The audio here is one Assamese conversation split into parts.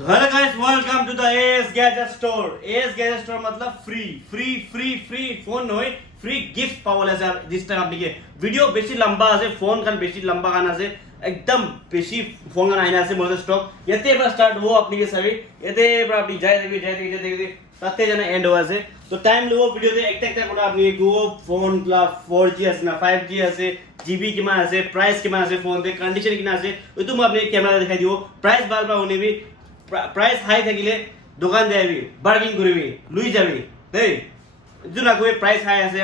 तो hello guys welcome to the S gadget store S gadget store मतलब फ्री फोन নহয় फ्री गिफ्ट পাবলে আছে দিস টাইম আপনি ভিডিও বেশি লম্বা আছে ফোন কান বেশি লম্বা কান আছে একদম বেশি ফোন কান আইনা আছে মোর স্টক এতে এবার স্টার্ট হো আপনি কে সবই এতে এবার আপনি যাই দেখি তাতে জানা এন্ড হো আছে তো টাইম লব ভিডিওতে একটা একটা করে আপনি গো ফোন লা 4G আছে না 5G আছে জিবি কিমান আছে প্রাইস কিমান আছে ফোন দে কন্ডিশন কিনা আছে ওইতো মই আপনি ক্যামেরা দেখাই দিব প্রাইস বারবার হনিবি प्राइस हाई থাকিলে দোকান দেবি বার্গেনিং করবি লুই যাবি দেই জুনা কই প্রাইস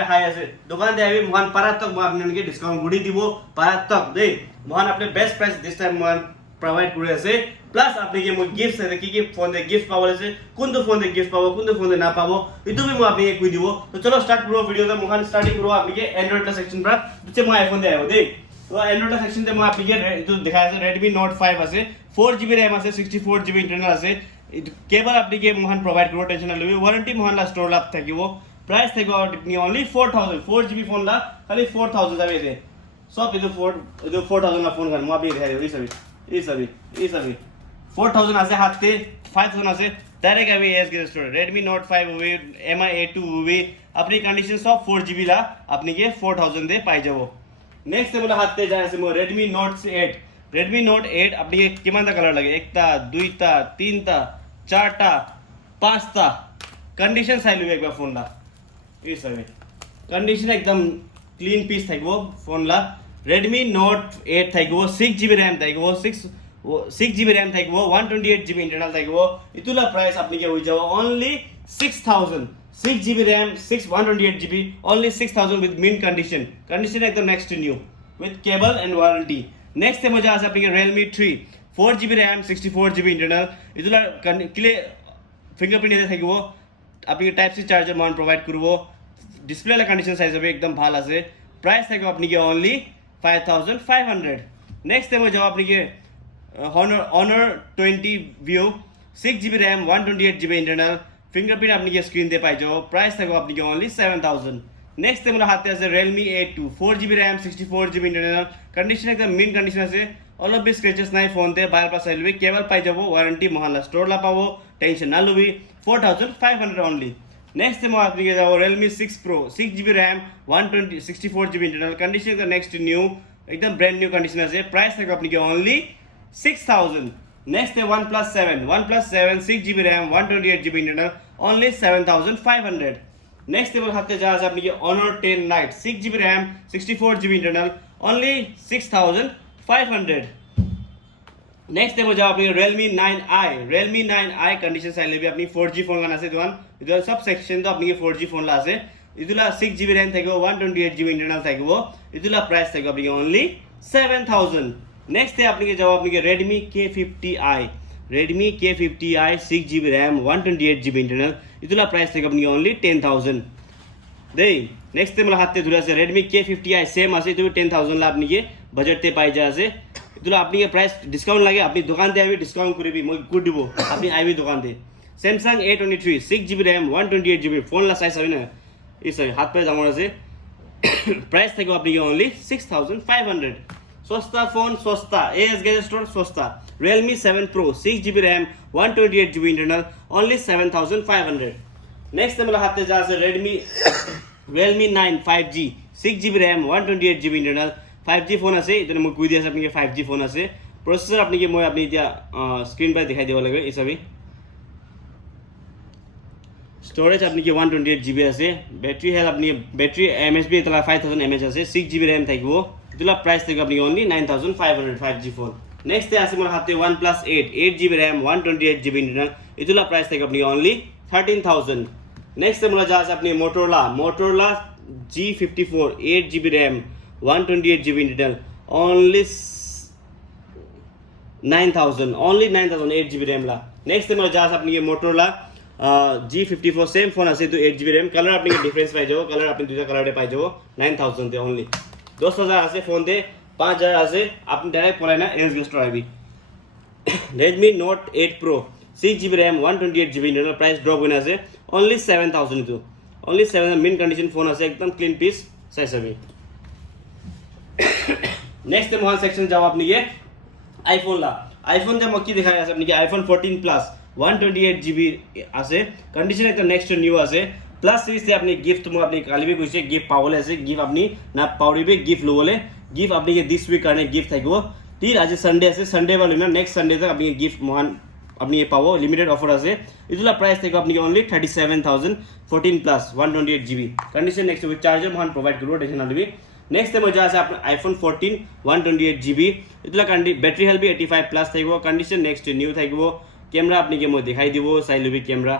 হাই আছে দোকান দেবি মহান পারাতক মই আপনাকে ডিসকাউন্ট গুড়ি দিব পারাতক দেই মহান আপনি বেস্ট প্রাইস দিস টাইম মহান প্রোভাইড করে আছে প্লাস আপনি কি মই গিফটস আছে কি ফোন দে গিফট পাবো আছে কোনটো ফোন দে গিফট পাবো কোনটো ফোন দে না পাবো ইটো বি মই আপনি কই দিব তো চলো স্টার্ট করব ভিডিওটা মহান স্টার্টিং করব আপনি অ্যান্ড্রয়েড সেকশন পৰা যে মই আইফোন দে আইবো দেই তো অ্যান্ড্রয়েড সেকশন তে মই আপনি ইটো দেখা আছে Redmi Note 5 আছে 4GB RAM আছে 64GB ইন্টারনাল আছে কেবল আপনি কে মহান প্রোভাইড করব টেনশন না লবি ওয়ারেন্টি মহান লা স্টোর লাভ থাকিব প্রাইস থাকিব আপনি অনলি 4000 4GB ফোন লা খালি 4000 যাবে দে সব ইদো 4000 না ফোন কান মই আপনি দেখাই এই সবই 4000 আছে হাতে 5000 আছে ডাইরেক্ট আমি এস গে স্টোর Redmi Note 5 হবে MI A2 হবে আপনি কন্ডিশন সব 4GB লা আপনি কে 4000 দে পাই যাব नेक्स्ट बोला हाथ जाए আছে মো Redmi Note 8 আপনি কিমানটা কালার লাগে একটা দুইটা তিনটা চারটা পাঁচটা কন্ডিশন চাই লবি একবার ফোন লা এই সবে কন্ডিশন একদম ক্লিন পিস থাকবো ফোন লা Redmi Note 8 থাকবো 6GB RAM থাকবো 6GB RAM থাকবো 128GB ইন্টারনাল থাকবো ইতুলা প্রাইস আপনি কে হই যাব only 6000 6GB RAM 128GB only 6000 with mint condition एकदम next to new with cable and warranty next है मुझे आज आपके Realme 3 4GB RAM 64GB internal इधुला किले फिंगरप्रिंट इधर था कि वो आपके टाइप सी चार्जर मान प्रोवाइड करो वो डिस्प्ले वाला कंडीशन साइज अभी एकदम भाला से प्राइस था कि आपने के only 5500 next है मुझे आपने के Honor 20 View 6GB RAM 128GB internal fingerprint আপনি কি স্ক্রিন দে পাই যাও প্রাইস থাকো আপনি কি অনলি 7000 নেক্সট তে মোর হাতে আছে Realme A2 4GB RAM 64GB internal condition একদম মিন কন্ডিশন আছে অল অফ স্ক্র্যাচেস নাই ফোন তে বাইরে পাস আইলবি কেবল পাই যাবো ওয়ারেন্টি মহল্লা স্টোর লা পাবো টেনশন না লবি 4500 অনলি নেক্সট তে মোর আপনি কি যাবো Realme 6 Pro 6GB RAM 64GB internal condition একদম নেক্সট নিউ একদম ব্র্যান্ড নিউ কন্ডিশন আছে প্রাইস থাকো আপনি কি অনলি 6000 next है OnePlus 7 6GB RAM 128GB internal only 7500 next है हाथ जा आपने की Honor 10 Lite 6GB RAM 64GB internal only 6500 next है मुझे आपने Realme 9i condition साइड ले भी अपनी 4G फोन लाना से दुकान सब सेक्शन तो अपनी 4G फोन ला से इधुला 6GB RAM থাকবো 128GB internal থাকবো इधुला प्राइस থাকবো আপনি only 7000 नेक्स्ट है आपने जब आपने Redmi K50i 6GB RAM 128GB internal इतुला प्राइस थे अपनी ओनली 10000 दे नेक्स्ट ते मला हाते धुरा से Redmi K50i सेम আছে तो 10000 ला আপনি बजट ते पाई जा আছে इतुला আপনি प्राइस डिस्काउंट लागे আপনি দোকান দে আইবি ডিসকাউন্ট করিবি মই গুড দিব আপনি আইবি দোকান দে Samsung A23 6GB RAM 128GB phone লা সাইজ হবে না এই সরি হাত পে জামর আছে प्राइस थे আপনি ओनली 6500 सस्ता फोन सस्ता एस गैजेट स्टोर सस्ता Realme 7 Pro 6GB RAM 128GB internal only 7500 next मेरा हाथ जा से Realme 9 5G 6GB RAM 128GB internal 5G phone আছে ইতনে মই কই দি আছে আপনি 5G फोन আছে প্রসেসর আপনি কি মই আপনি এতিয়া স্ক্রিন পে দেখাই দেব লাগে এই সবই स्टोरेज अपनी की 128GB আছে बैटरी हेल्थ अपनी बैटरी mAh भी तला 5000 mAh আছে 6GB RAM থাকিবো इतला प्राइस থাকবে আপনি only 9500 5G फोन नेक्स्ट है আছে মোর হাতে OnePlus 8GB RAM 128GB internal इतला प्राइस থাকবে আপনি only 13000 नेक्स्ट है মোর যা আছে আপনি Motorola G54 8GB RAM 128GB internal only 9000 8GB RAM ला नेक्स्ट है মোর যা আছে আপনি Motorola G54 सेम फोन আছে তো 8GB RAM कलर আপনি ডিফারেন্স পাই যাবো कलर আপনি দুইটা কালারে পাই যাবো 9000 তে only 10000 আছে ফোন দে 5000 আছে আপনি ডাইরেক্ট পলাই না এস গেস্ট আইবি Redmi Note 8 Pro 6GB RAM 128GB internal price drop হইনা আছে only 7000 ইতো only 7000 মিন কন্ডিশন ফোন আছে একদম ক্লিন পিস সাইজ হবে নেক্সট মহান সেকশন যাও আপনি আইফোন লা আইফোন যে মই কি দেখাই আছে আপনি কি আইফোন 14 প্লাস 128GB আছে কন্ডিশন একটা নেক্সট নিউ আছে প্লাস সিরিজে আপনি গিফট মই আপনি কালিবি কইছে গিফট পাবলে আছে গিফট আপনি না পাউরিবে গিফট লবলে গিফট আপনি দিস উইক কারণে গিফট থাকিব তিল আজি সানডে আছে সানডে বা লিমিট নেক্সট সানডে তক আপনি গিফট মহান আপনি পাবো লিমিটেড অফার আছে ইতুলা প্রাইস থাকিব আপনি only 37000 14 plus 128GB condition next with charger মহান প্রোভাইড করব টেনশন না দিবি नेक्स्ट टाइम मजा আছে আপনার আইফোন 14 128GB ইতলা কান্ডি ব্যাটারি হেলথ 85 প্লাস থাকবো কন্ডিশন নেক্সট নিউ থাকবো ক্যামেরা আপনি কে মই দেখাই দিব চাই লবি ক্যামেরা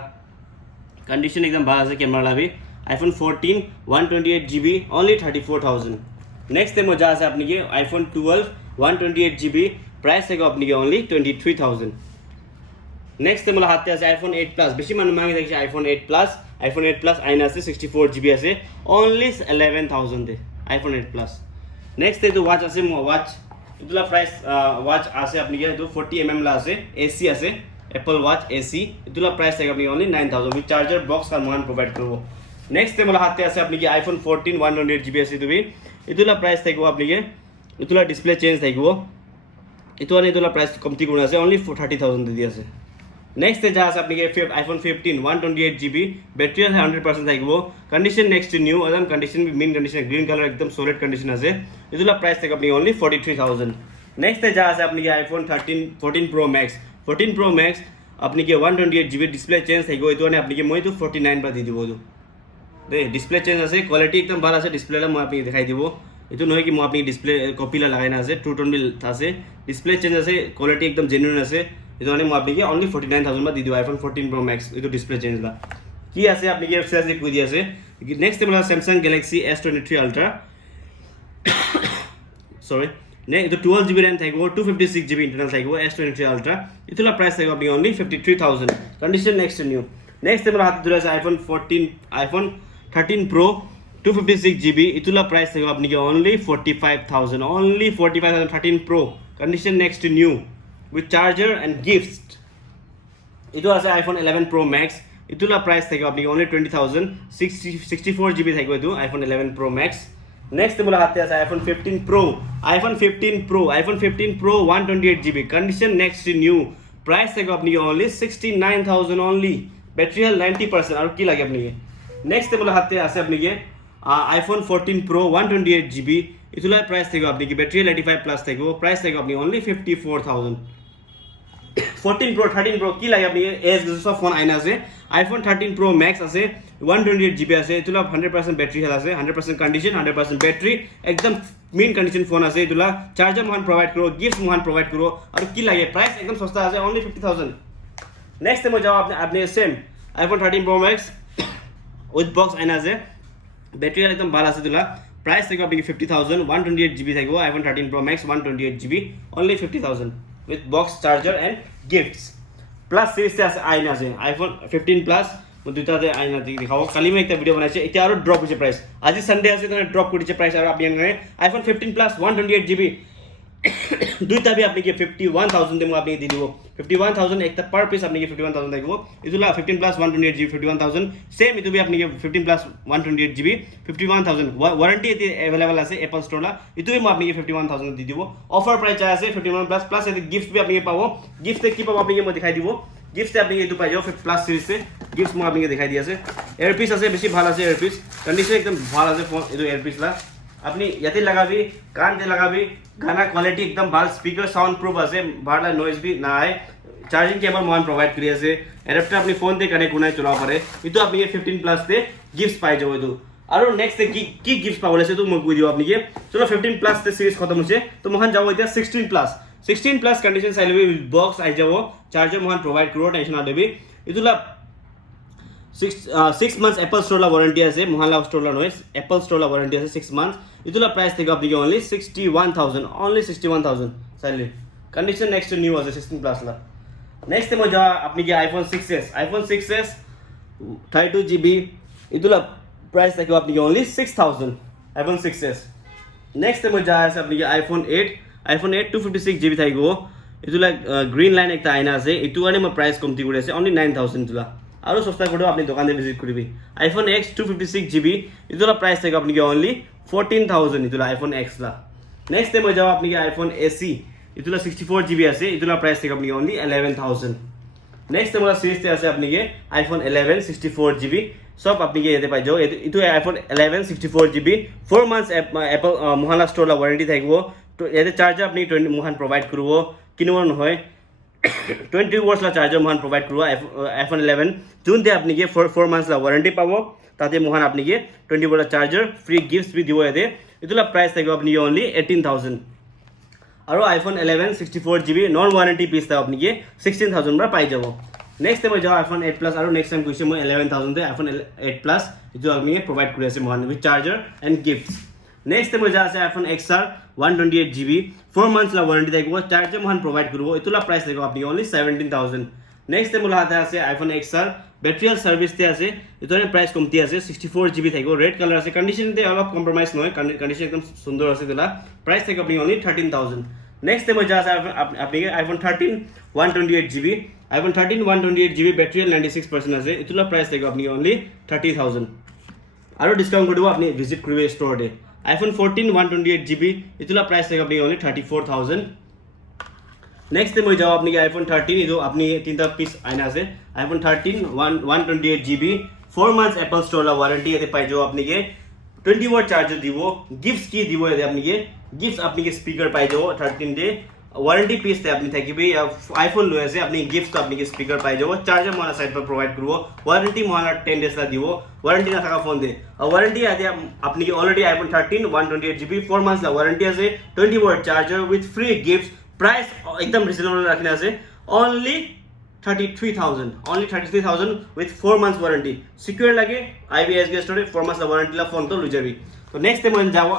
কন্ডিশন একদম ভালো আছে ক্যামেরা লাবি iPhone 14 128GB only 34000 next time মজা আছে আপনি কে আইফোন 12 128GB প্রাইস থাকবো আপনি কে only 23000 নেক্সট টাইম হাতে আছে আইফোন 8 প্লাস বেশি মানুষ মাগে দেখছে আইফোন 8 প্লাস আইনা আছে 64GB আছে only 11000 দে iPhone 8 Plus. Next है तो watch আছে watch इतला प्राइस watch আছে আপনি के तो 40mm ला আছে AC আছে Apple Watch AC इतला प्राइस है আপনি only 9000 with charger box का मान प्रोवाइड করব नेक्स्ट है मला हाते আছে আপনি के iPhone 14 128GB আছে তুমি इतला प्राइस থাকবো আপনি के इतला डिस्प्ले चेंज থাকবো इतला प्राइस कमती गुण আছে only 30000 দি আছে नेक्स्ट है जहाँ से अपनी के आईफोन 15 128GB बैटरी 100% থাকবো कंडीशन नेक्स्ट न्यू एकदम condition main condition green colour एकदम सॉलिड कंडीशन আছে इतला प्राइस থাকবে আপনি only 43000 नेक्स्ट है जहाँ से अपनी के आईफोन 14 Pro Max अपनी के 128GB डिस्प्ले चेंज থাকবো इतो ने अपनी के মই তো 49 পা দি দিব তো দে ডিসপ্লে চেঞ্জ আছে কোয়ালিটি একদম ভালো আছে ডিসপ্লেটা মই আপনি দেখাই দিব এটো নহয় কি মই আপনি ডিসপ্লে কপিলা লাগাই না আছে টু টোন বিল আছে ডিসপ্লে চেঞ্জ আছে কোয়ালিটি একদম জেনুইন আছে इतो ने মই আপনি के only 49000 में दी दियो आईफोन 14 Pro Max इतो डिस्प्ले चेंज ला की আছে আপনি के ফেস কই দি আছে नेक्स्ट मला Samsung Galaxy S23 Ultra sorry ने इतो 12GB RAM থাকবো 256GB इंटरनल থাকবো S23 Ultra इतला प्राइस থাকবো আপনি only 53000 condition next new next मला हाथ ধরে আছে आईफोन 13 Pro 256GB इतला प्राइस থাকবো আপনি के only 45000 13 Pro condition next new with charger and gifts इतो আছে iPhone 11 Pro Max इतुला प्राइस থাকবে আপনি only 20000 64GB থাকবে ইতো iPhone 11 Pro Max नेक्स्ट मला हाতে আছে iPhone 15 Pro 128GB condition next new price থাকবে আপনি only 69000 only बैटरी हेल्थ 90% और की লাগে আপনি नेक्स्ट मला हाতে আছে আপনি iPhone 14 Pro 128GB इतुला प्राइस থাকবে আপনি बैटरी हेल्थ 85 प्लस থাকবে प्राइस থাকবে আপনি only 54000 14 Pro 13 Pro কি লাগে আপনি এস সব ফোন আইনা আছে আইফোন 13 Pro Max আছে 128GB আছে ইতলা 100% ব্যাটারি হেল আছে 100% কন্ডিশন 100% ব্যাটারি একদম মেইন কন্ডিশন ফোন আছে ইতলা চার্জার মহান প্রোভাইড করো গিফট মহান প্রোভাইড করো আর কি লাগে প্রাইস একদম সস্তা আছে only 50000 নেক্সট টাইম যাও আপনি same iPhone 13 Pro Max with box আইনা আছে ব্যাটারি হেল একদম ভালো আছে ইতলা প্রাইস থাকবে আপনি 50000 128GB থাকবে iPhone 13 Pro Max 128GB only 50000 with box charger and gifts plus series से आईना से iPhone 15 plus वो दुटा दे आईना दिखाओ कल में एक वीडियो बनाई छे इतना और ड्रॉप होचे प्राइस आज संडे আছে तो ड्रॉप করেছে प्राइस और आप यहां iPhone 15 plus 128GB দুইটা भी আপনি के 51000 দেমু আপনি দি দিব 51000 একটা পার পিস আপনি के 51000 দেবো ইতুলা 15 plus 128GB 51000 সেম ইতু भी আপনি के 15 plus 128GB 51000 ওয়ারেন্টি এতে अवेलेबल আছে এপল স্টোর লা ইতু भी আপনি के 51000 দি দিব অফার প্রাইস আছে 51 plus প্লাস এতে গিফট भी আপনি পাবো গিফট কি পাবো আপনি মই দেখাই দিব গিফট আপনি এতু পাই যাও প্লাস সিরিজ से গিফট মই আপনি দেখাই দি আছে এয়ারপিস আছে বেশি ভালো আছে এয়ারপিস কন্ডিশন একদম ভালো আছে ফোন এতু এয়ারপিস লা আপনি ইয়াতে লাগাবি কান দে লাগাবি গানা কোয়ালিটি একদম ভালো স্পিকার সাউন্ড প্রুফ আছে ভালো নয়েজ भी না আয় চার্জিং কেবল মান প্রোভাইড করি আছে অ্যাডাপ্টার আপনি ফোন তে কানেক্ট কোনায় চলাব পারে ইতো আপনি 15 প্লাস তে গিফট পাই যাবো ইতো আর নেক্সট কি গিফট পাবো আছে তো মই কই দিব আপনি কে চলো 15 প্লাস তে সিরিজ খতম হচ্ছে তো মহান যাবো এটা 16 প্লাস कंडीशन সাইলবি বক্স আই যাবো চার্জার মহান প্রোভাইড করো টেনশন না দেবি ইতুলা 6 months Apple Store ला वारंटी আছে মহালা স্টোর লা নয় Apple Store ला वारंटी আছে 6 months ইতুলা প্রাইস থেকে আপনি only 61000 সাইলে कंडीशन नेक्स्ट न्यू আছে 16 প্লাস লা नेक्स्ट में जा अपनी के iPhone 6s 32GB इतुला प्राइस থাকে আপনি only 6000 iPhone 6s नेक्स्ट में जा আছে আপনি के iPhone 8 256GB থাকবো ইতুলা গ্রিন লাইন একটা আইনা আছে ইতু আনি মই প্রাইস কমতি করে আছে only 9000 ইতুলা আর সস্তা করে আপনি দোকানে ভিজিট করবি iPhone X 256GB ইতলা প্রাইস থাকে আপনি only 14000 ইতলা iPhone X লা नेक्स्ट में जाओ আপনি iPhone SE ইটোলা 64GB আছে ইটোলা প্রাইস থাকে আপনি only 11000 নেক্সট আমরা সিরিজ তে আছে আপনি কে আইফোন 11 64GB সব আপনি কে এতে পাই যাও ইটো আইফোন 11 64GB 4 months অ্যাপল মহালা স্টোর লা ওয়ারেন্টি থাকবো তো এতে চার্জার আপনি 20 মহান প্রোভাইড করব কিনো নহয় 20 watts লা চার্জার মহান প্রোভাইড করব আইফোন 11 জুন তে আপনি কে 4 months লা ওয়ারেন্টি পাবো তাতে মহান আপনি কে 20 watt চার্জার ফ্রি গিফটস বি দিব এতে ইটোলা প্রাইস থাকবো আপনি only 18000 আৰু iPhone 11 64GB non warranty piece তা আপনি কে 16000 পৰা পাই যাব নেক্সট টাইম যাও আইফোন 8 প্লাস আৰু নেক্সট টাইম কৈছে মই 11000 তে আইফোন 8 প্লাস ইটো আমি প্রোভাইড কৰি আছে মহান with charger and gifts next time যা আছে আইফোন XR 128GB 4 months লা ওয়ারেন্টি থাকিব চার্জার মহান প্রোভাইড করব ইটোলা প্রাইস থাকিব আপনি only 17000 নেক্সট টাইম হাতে আছে আইফোন XR ব্যাটারি সার্ভিস তে আছে ইটোৰ প্রাইস কমতি আছে 64GB থাকিব রেড কালার আছে কন্ডিশন তে অলপ কম্প্রোমাইজ নহয় কন্ডিশন একদম সুন্দর আছে দিলা প্রাইস থাকিব আপনি only 13000 নেক্সট টাইম যা আছে আপনি iPhone 13 128GB iPhone 13 128GB battery 96% আছে ইটোলা প্রাইস থাকিব আপনি only 30000 আৰু ডিসকাউন্ট কৰিব আপনি ভিজিট কৰিব স্টোৰ দে iPhone 14 128GB ইটোলা প্রাইস থাকিব আপনি only 34000 নেক্সট টাইম যাও আপনি iPhone 13 ইটো আপনি তিনটা পিস আইনা আছে iPhone 13 128GB 4 months Apple Store লা ওয়ারেন্টি এতে পাই যাও আপনি কে 20 watt চার্জার দিব গিফটস কি দিব এতে আপনি কে গিফটস আপনি কে স্পিকার পাই যাও 13 ডে ওয়ারেন্টি পিস তে আপনি থাকিবে আইফোন লয় আছে আপনি গিফট আপনি কে স্পিকার পাই যাব চার্জার মানা সাইড पर প্রোভাইড করব ওয়ারেন্টি মানা 10 ডেজ লা দিব ওয়ারেন্টি না থাকা ফোন দে ওয়ারেন্টি আদি আপনি কে অলরেডি iPhone 13 128GB 4 months লা ওয়ারেন্টি আছে 20 watt charger with free gifts price একদম রিজনেবল রাখিনা আছে only 33000 with 4 months warranty secure lage IBS guest store 4 months la warranty la phone to lui jabi to next time on jabo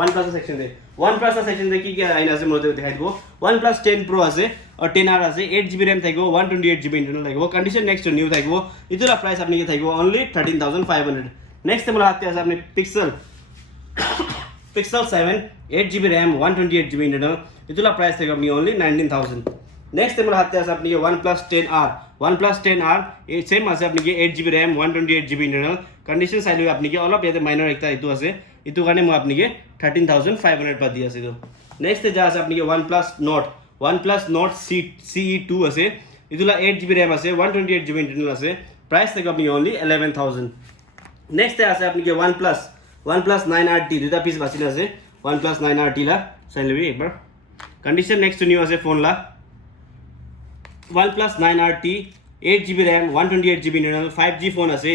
OnePlus section de OnePlus section de ki ki aina ase mode dekhai dibo OnePlus 10 Pro ase or 10R ase 8GB RAM thaibo 128GB internal thaibo condition next to new thaibo itula price apni ki thaibo only 13500 next time la aate ase apni Pixel 7 8GB RAM 128GB internal itula price thaibo apni only 19000 next time हाते আছে আপনি OnePlus 10R এই সেম আছে আপনি 8GB RAM 128GB internal condition চাইলে আপনি কি অলপ ইয়াতে মাইনর একটা ইটো আছে ইটো কারণে মই আপনি 13500 পা দি আছে তো নেক্সট যা আছে আপনি OnePlus Note CE2 আছে ইটোলা 8GB RAM আছে 128GB इंटरनल আছে প্রাইস থাকে আপনি only 11000 নেক্সট আছে আপনি OnePlus 9RT দুটা পিস বাকি আছে OnePlus 9RT লা চাইলে একবার कंडीशन नेक्स्ट নিউ আছে ফোন লা OnePlus 9RT 8GB RAM 128GB internal 5G phone আছে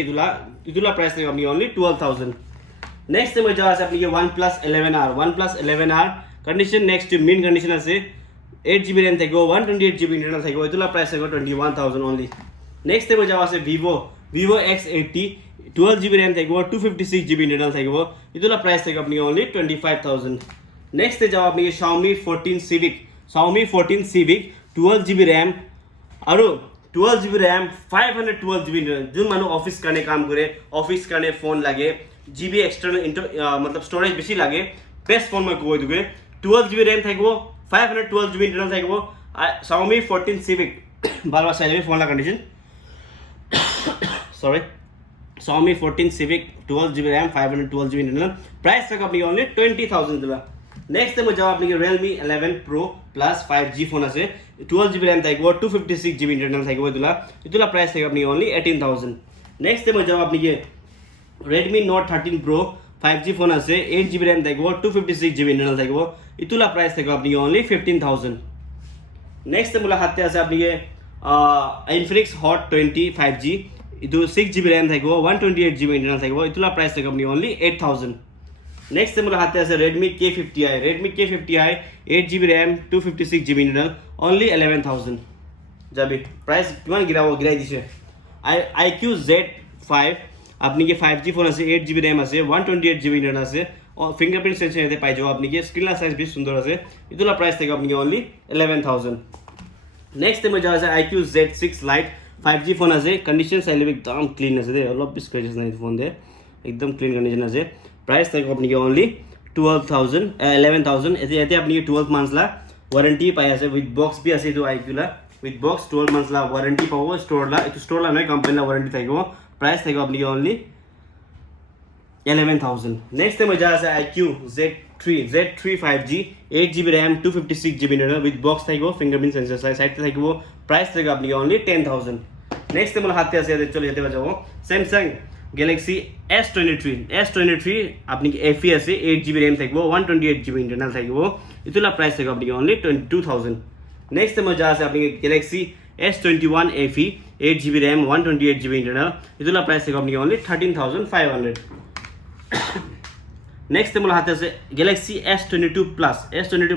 ইতুলা প্রাইস থাকে আপনি only 12000 নেক্সট টাইম যা আছে আপনি OnePlus 11R condition next to mint condition আছে 8GB RAM থাকবে 128GB internal থাকবে ইতুলা প্রাইস থাকে 21000 only নেক্সট টাইম যা আছে Vivo X80 12GB RAM থাকবে 256GB internal থাকবে ইতুলা প্রাইস থাকে আপনি only 25000 নেক্সট যাও আপনি Xiaomi 14 Civic 12GB RAM আৰু 12GB RAM 512GB যোন মানুহ অফিস কানে কাম কৰে অফিস কানে ফোন লাগে জিবি এক্সটার্নাল मतलब স্টোরেজ বেশি লাগে বেস্ট ফোন মই কৈ দুগে 12GB RAM থাকিব 512GB ইন্টারনাল থাকিব Xiaomi 14 Civic বারবার চাইলে ফোন লা condition sorry Xiaomi 14 Civic 12GB RAM 512GB internal price থাকে আপনি only 20000 দিলা नेक्स्ट टाइम जाओ आपने Realme 11 Pro Plus 5G phone আছে 12GB RAM থাকবে 256GB इंटरनल থাকবে ইতুলা প্রাইস থাকবে আপনি only 18000 नेक्स्ट टाइम जाओ আপনি Redmi Note 13 Pro 5G phone আছে 8GB RAM থাকবে 256GB इंटरनल থাকবে ইতুলা প্রাইস থাকবে আপনি only 15000 नेक्स्ट टाइम হাতে আছে আপনি Infinix Hot 20 5G ইটো 6GB RAM থাকবে 128GB इंटरनल থাকবে ইতুলা প্রাইস থাকবে আপনি only 8000 नेक्स्ट टाइम हाथे আছে Redmi K50i 8GB RAM 256GB internal only 11000 যাবি প্রাইস কিমান গিৰাই দিছে IQ Z5 আপনি কি 5G ফোন আছে 8GB RAM আছে 128GB इंटरनल আছে ফিঙ্গারপ্রিন্ট সেন্সর এতে পাই যাও আপনি কি স্ক্রিন সাইজ বেশ সুন্দর আছে ইতুলা প্রাইস থেকে আপনি only 11000 नेक्स्ट टाइम যা আছে IQ Z6 Lite 5G phone আছে কন্ডিশন চাইলে একদম ক্লিন আছে দে অলপ স্ক্র্যাচেস নাই ফোন দে একদম ক্লিন কন্ডিশন আছে प्राइस तक अपनी के ओनली 11000 एते अपनी 12 मंथ्स ला वारंटी पाए আছে विथ बॉक्स भी আছে तो आईक्यू ला विथ बॉक्स 12 मंथ्स ला वारंटी पाओ स्टोर ला इतो स्टोर ला नय कंपनी ला वारंटी थाइको प्राइस थाइको अपनी के ओनली 11000 नेक्स्ट टाइम जा আছে IQ Z3 5G 8GB RAM 256GB internal with box থাকিব fingerprint sensor side থাকিব price থাকিব আপনি only 10000 next মোর হাতে আছে চলে যেতে যাব Samsung Galaxy S23 আপনি FE আছে 8GB RAM থাকিব 128GB internal থাকিব ইতুলা price থাকিব আপনি only 22000 next মোর যা আছে আপনি Galaxy S21 FE 8GB RAM 128GB internal ইতুলা price থাকিব আপনি only 13500 next মোর হাতে আছে Galaxy S22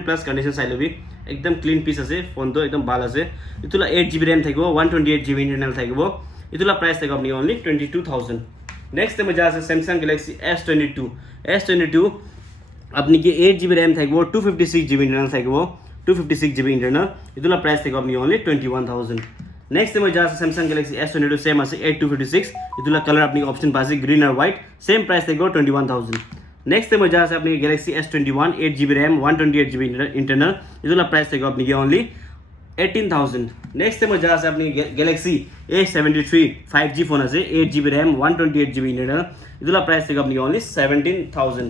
Plus condition চাই লবি একদম ক্লিন পিস আছে ফোন তো একদম ভাল আছে ইতুলা 8GB RAM থাকিব 128GB internal থাকিব ইতুলা প্রাইস থাকিব আপনি only 22000 next মোর যা আছে Samsung Galaxy S22 আপনি কি 8GB RAM থাকিব 256GB internal থাকিব 256GB internal ইতুলা প্রাইস থাকিব আপনি only 21000 next মোর যা আছে Samsung Galaxy S22 সেম আছে 8256 ইতুলা কালার আপনি অপশন পাছে গ্রিন আর হোয়াইট সেম প্রাইস থাকিব 21000 next মোর যা আছে আপনি Galaxy S21 8GB RAM 128GB internal ইতুলা প্রাইস থাকিব আপনি কি only 18000 next মোর যা আছে আপনি Galaxy A73 5G ফোন আছে 8GB RAM 128GB internal ইতুলা প্রাইস থাকিব আপনি only 17000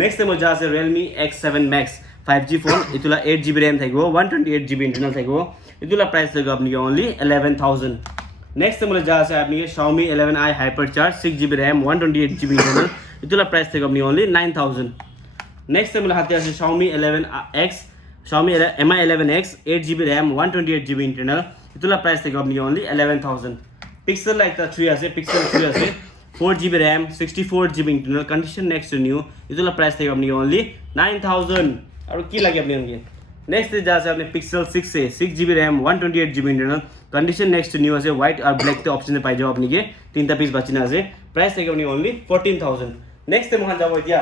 next মোর যা আছে Realme X7 Max 5G phone ইতুলা 8GB RAM থাকিব 128GB internal থাকিব ইতুলা প্রাইস থাকিব আপনি only 11000 next মোর যা আছে আপনি Xiaomi 11i Hypercharge 6GB RAM 128GB internal ইতুলা প্রাইস থাকিব আপনি only 9000 next মোর হাতে আছে Xiaomi Mi 11X 8GB RAM 128GB internal ইতুলা প্রাইস থাকিব আপনি only 11000 Pixel একটা 3 আছে Pixel 3 আছে 4GB RAM 64GB internal condition next to new ইতুলা প্রাইস থাকিব আপনি only 9000 আর কি লাগে আপনি আমাকে next যা আছে আপনি Pixel 6a 6GB RAM 128GB internal condition next to new আছে white আর black তে অপশনে পাই যাও আপনি কে তিনটা পিস বাঁচিনা আছে প্রাইস থাকিব আপনি only 14000 next মোহান যাব এতিয়া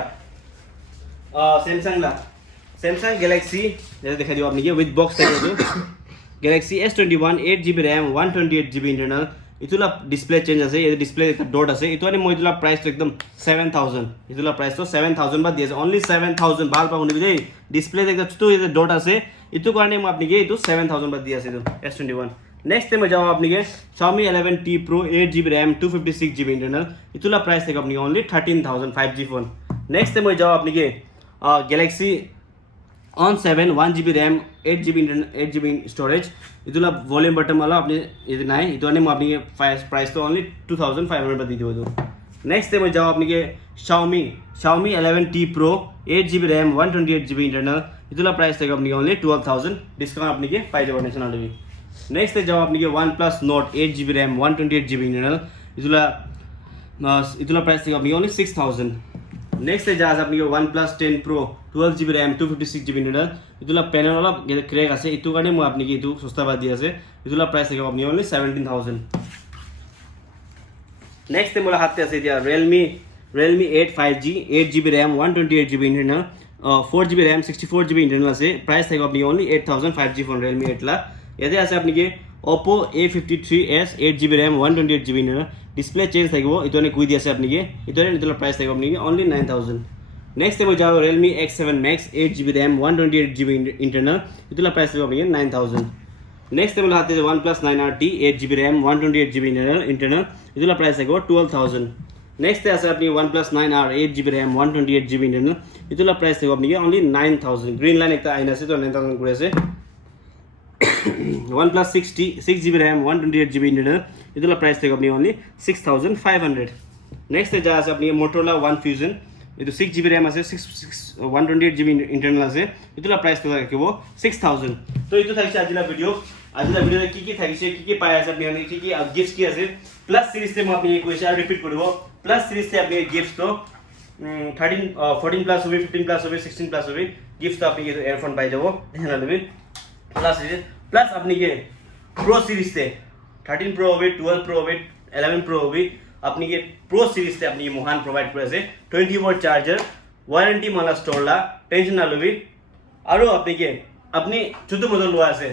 Samsung Galaxy যেটা দেখা দিব আপনি কি with box থাকিব Galaxy S21 8GB RAM 128GB internal ইতুলা ডিসপ্লে চেঞ্জ আছে এই ডিসপ্লে একটা ডট আছে ইতুয়ানি মই ইতুলা প্রাইস তো একদম 7000 ইতুলা প্রাইস তো 7000 বাদ দিয়েছে only 7000 ভাল পাবনি বুঝি ডিসপ্লে একটা ছোট এই ডট আছে ইতু কারণে মই আপনি কি ইতু 7000 বাদ দিয়েছে তো S21 next টাইম যাও আপনি কি Xiaomi 11T Pro 8GB RAM 256GB internal ইতুলা প্রাইস থেকে আপনি only 13000 5G phone next time যাও আপনি কি Galaxy on 7 1GB RAM 8GB storage ইতুলা ভলিউম বটন वाला আপনি এই নাই ইতুয়ানি মই আপনি প্রাইস তো only 2500 বাদ দি দিব next টাইম যাও আপনি কি Xiaomi 11T Pro 8GB RAM 128GB internal ইতুলা প্রাইস থেকে আপনি only 12000 ডিসকাউন্ট আপনি কি পাই যাবেন ন্যাশনাল টিভি next যাও আপনি কি OnePlus Note 8GB RAM 128GB internal ইতুলা প্রাইস থেকে আপনি only 6000 next যা আছে আপনি OnePlus 10 Pro 12GB RAM 256GB internal ইতুলা প্যানেল वाला ক্র্যাক আছে ইতু কারণে মই আপনি কি ইতু সস্তা বাদ দি আছে ইতুলা প্রাইস থেকে আপনি only 17000 next মোর হাতে আছে দিয়া Realme 8 5G 8GB RAM 128GB internal 4GB RAM 64GB internal আছে প্রাইস থেকে আপনি only 8000 5G ফোন Realme 8 লা এতে আছে আপনি কি Oppo A53s 8GB RAM 128GB internal display change থাকিব ইতনে কই দি আছে আপনি কি ইতনে ইতলা প্রাইস থাকিব আপনি কি only 9000 next টাইম যাও Realme X7 Max 8GB RAM 128GB internal ইতলা প্রাইস থাকিব আপনি 9000 next টাইম হাতে OnePlus 9RT 8GB RAM 128GB internal ইতলা প্রাইস থাকিব 12000 next আছে আপনি OnePlus 9R 8GB RAM 128GB internal ইতলা প্রাইস থাকিব আপনি কি only 9000 গ্রিন লাইন একটা আইনা আছে তো 9000 করে আছে OnePlus 6GB RAM 128GB internal ইতলা প্রাইস থেকে আপনি only 6500 next যা আছে আপনি Motorola One Fusion ಇದು 6GB RAM আছে 128GB internal আছে ইতলা প্রাইস তো রাখিব 6000 তো ইতো থাকছে আজিলা ভিডিওতে কি থাকছে কি পাই আছে আপনি কি গিফটস কি আছে প্লাস সিরিজ তে আপনি কইছে আর রিপিট করব প্লাস সিরিজ তে আপনি গিফটস তো 14 প্লাস হবে 15 প্লাস হবে 16 প্লাস হবে গিফটস তো আপনি ইয়ারফোন পাই যাব দেখেন লবি প্লাস আপনি কি প্রো সিরিজ তে 13 প্রো হবে 12 প্রো হবে 11 প্রো হবে আপনি কি প্রো সিরিজ তে আপনি মহান প্রোভাইড করেছে 20W চার্জার ওয়ারেন্টি মালা স্টোরলা টেনশন না লবি আর আপনি ছোট মডেল লো আছে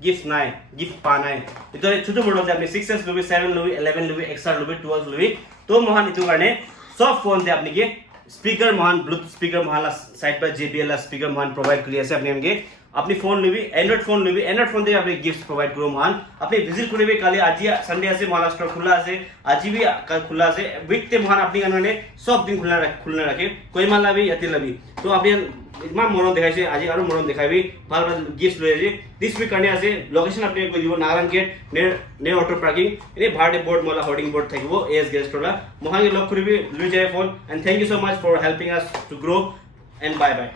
গিফট নাই গিফট পা নাই এটা ছোট মডেল আপনি 6s লবি 7 লবি 11 লবি XR লবি 12 লবি তো মহান ইতো কারণে সব ফোন তে আপনি কি স্পিকার মহান ব্লুটুথ স্পিকার মহান সাইড বাই JBL স্পিকার মহান প্রোভাইড করি আছে আপনি ফোন লবি অ্যান্ড্রয়েড ফোন দিয়ে আপনি গিফট প্রোভাইড করো মান আপনি ভিজিট করবে কালি আজি সানডে আছে মালা স্টোর খোলা আছে আজি भी খোলা আছে উইকতে মহান আপনি কারণে সব দিন খোলা রাখে কই মাল লাবি ইয়াতে লাবি তো আপুনি ইমান মৰম দেখাইছে আজি আৰু মৰম দেখাবি ভাল ভাল গিফ্ট লৈ আজি দিছ উইক কাৰণে আছে লোকেশ্যন আপুনি কৈ দিব নাগালেণ্ড গেট নেৰ অটো পাৰ্কিং এনেই ভাৰতে বৰ্ড মলা হোৰ্ডিং বৰ্ড থাকিব এছ গেছ ষ্ট'ৰা মহাঙ্গে লগ কৰিবি লৈ যায় phone and thank you so' much for helping us to grow' and bye by